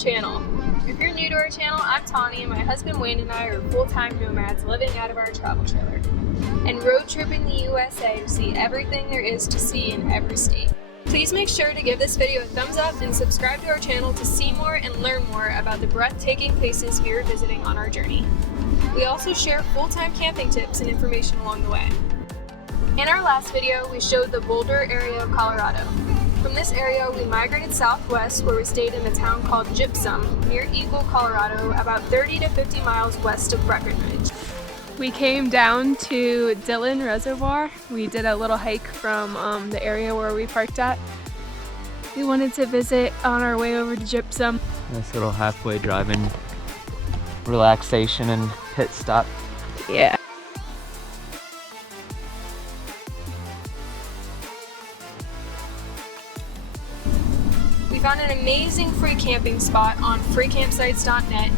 channel. If you're new to our channel, I'm Tawny, and my husband Wayne and I are full-time nomads living out of our travel trailer and road tripping the USA to see everything there is to see in every state. Please make sure to give this video a thumbs up and subscribe to our channel to see more and learn more about the breathtaking places we are visiting on our journey. We also share full-time camping tips and information along the way. In our last video, we showed the Boulder area of Colorado. From this area, we migrated southwest where we stayed in a town called Gypsum near Eagle, Colorado, about 30 to 50 miles west of Breckenridge. We came down to Dillon Reservoir. We did a little hike from the area where we parked at. We wanted to visit on our way over to Gypsum. Nice little halfway driving relaxation and pit stop. Yeah. We found an amazing free camping spot on freecampsites.net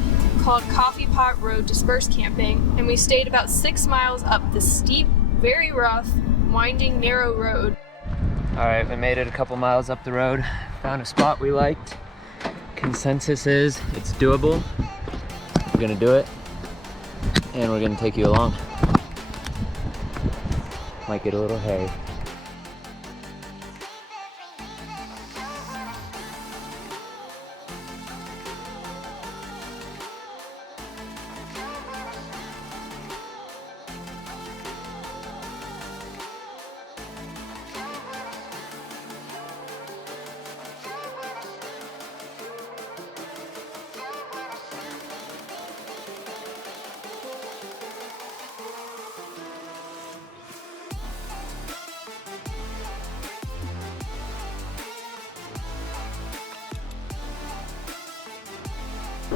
called Coffee Pot Road Dispersed Camping, and we stayed about 6 miles up the steep, very rough, winding, narrow road. Alright, we made it a couple miles up the road, found a spot we liked. Consensus is it's doable. We're gonna do it, and we're gonna take you along. Might get a little hairy.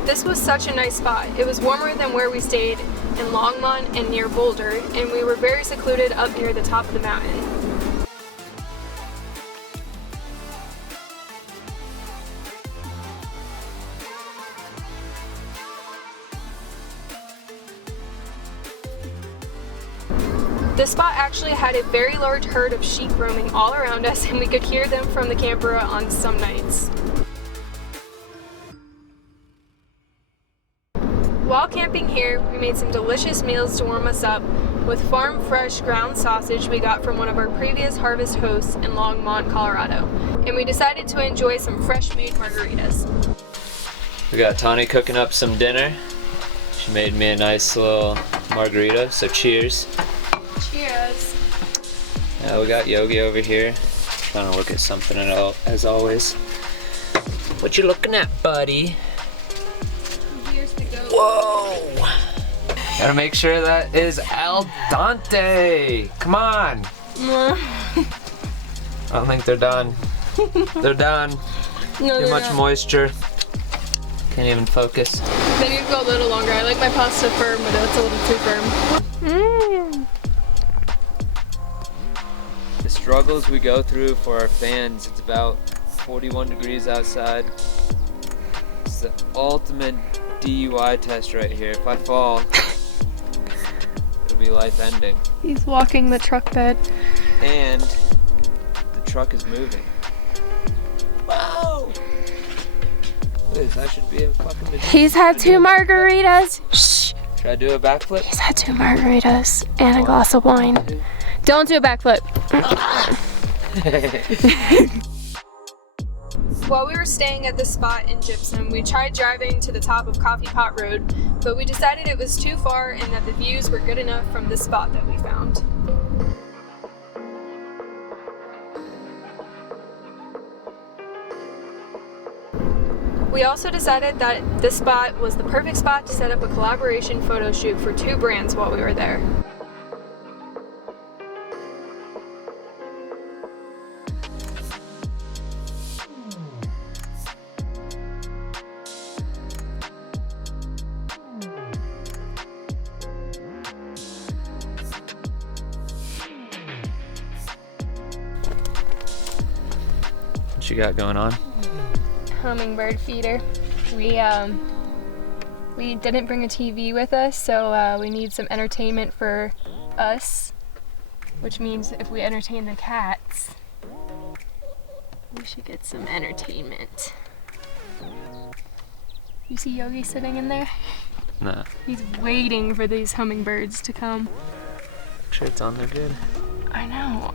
This was such a nice spot. It was warmer than where we stayed in Longmont and near Boulder, and we were very secluded up near the top of the mountain. This spot actually had a very large herd of sheep roaming all around us, and we could hear them from the camper on some nights. While camping here, we made some delicious meals to warm us up with farm fresh ground sausage we got from one of our previous harvest hosts in Longmont, Colorado. And we decided to enjoy some fresh made margaritas. We got Tawny cooking up some dinner. She made me a nice little margarita, so cheers. Cheers. We got Yogi over here, trying to look at something as always. What you looking at, buddy? Whoa! Gotta make sure that is al dente. Come on. I don't think they're done. They're done. No, Too much not. moisture. Can't even focus. They need to go a little longer. I like my pasta firm, but it's a little too firm. The struggles we go through for our fans. It's about 41 degrees outside. It's the ultimate DUI test right here. If I fall, it'll be life-ending. He's walking the truck bed. And the truck is moving. Whoa! Liz, I should be a fucking magician. He's had 2 margaritas. Shh. Should I do a backflip? He's had 2 margaritas and a glass of wine. Don't do a backflip. While we were staying at this spot in Gypsum, we tried driving to the top of Coffee Pot Road, but we decided it was too far and that the views were good enough from this spot that we found. We also decided that this spot was the perfect spot to set up a collaboration photo shoot for 2 brands while we were there. What you got going on? Hummingbird feeder. We didn't bring a TV with us, so we need some entertainment for us, which means if we entertain the cats, we should get some entertainment. You see Yogi sitting in there? Nah. He's waiting for these hummingbirds to come. Make sure it's on there good. I know.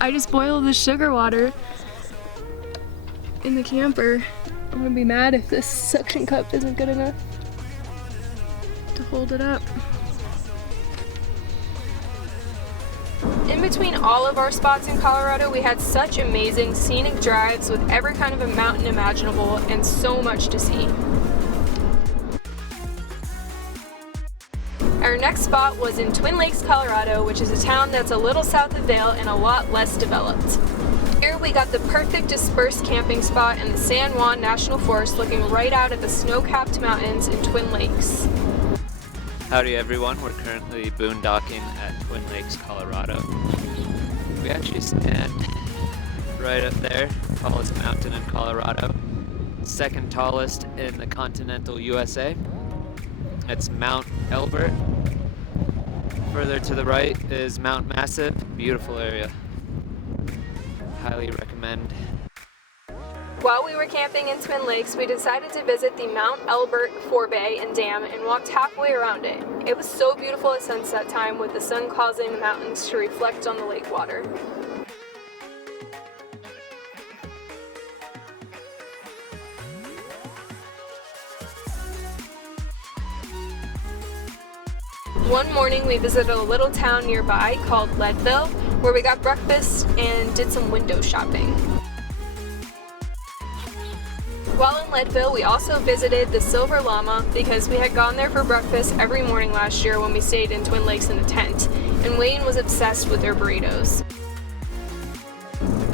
I just boiled the sugar water in the camper. I'm gonna be mad if this suction cup isn't good enough to hold it up. In between all of our spots in Colorado, we had such amazing scenic drives with every kind of a mountain imaginable and so much to see. Our next spot was in Twin Lakes, Colorado, which is a town that's a little south of Vail and a lot less developed. Here we got the perfect dispersed camping spot in the San Juan National Forest, looking right out at the snow-capped mountains in Twin Lakes. Howdy everyone, we're currently boondocking at Twin Lakes, Colorado. We actually stand right up there, tallest mountain in Colorado, second tallest in the continental USA. It's Mount Elbert. Further to the right is Mount Massive, beautiful area. Highly recommend. While we were camping in Twin Lakes, we decided to visit the Mount Elbert forebay and dam and walked halfway around it. It was so beautiful at sunset time with the sun causing the mountains to reflect on the lake water. One morning we visited a little town nearby called Leadville, where we got breakfast and did some window shopping. While in Leadville, we also visited the Silver Llama because we had gone there for breakfast every morning last year when we stayed in Twin Lakes in a tent, and Wayne was obsessed with their burritos.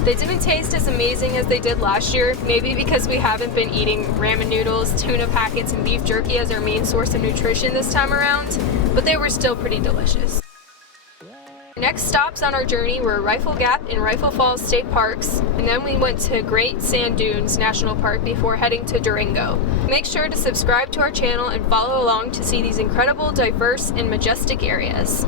They didn't taste as amazing as they did last year, maybe because we haven't been eating ramen noodles, tuna packets, and beef jerky as our main source of nutrition this time around, but they were still pretty delicious. Next stops on our journey were Rifle Gap and Rifle Falls State Parks, and then we went to Great Sand Dunes National Park before heading to Durango. Make sure to subscribe to our channel and follow along to see these incredible, diverse, and majestic areas.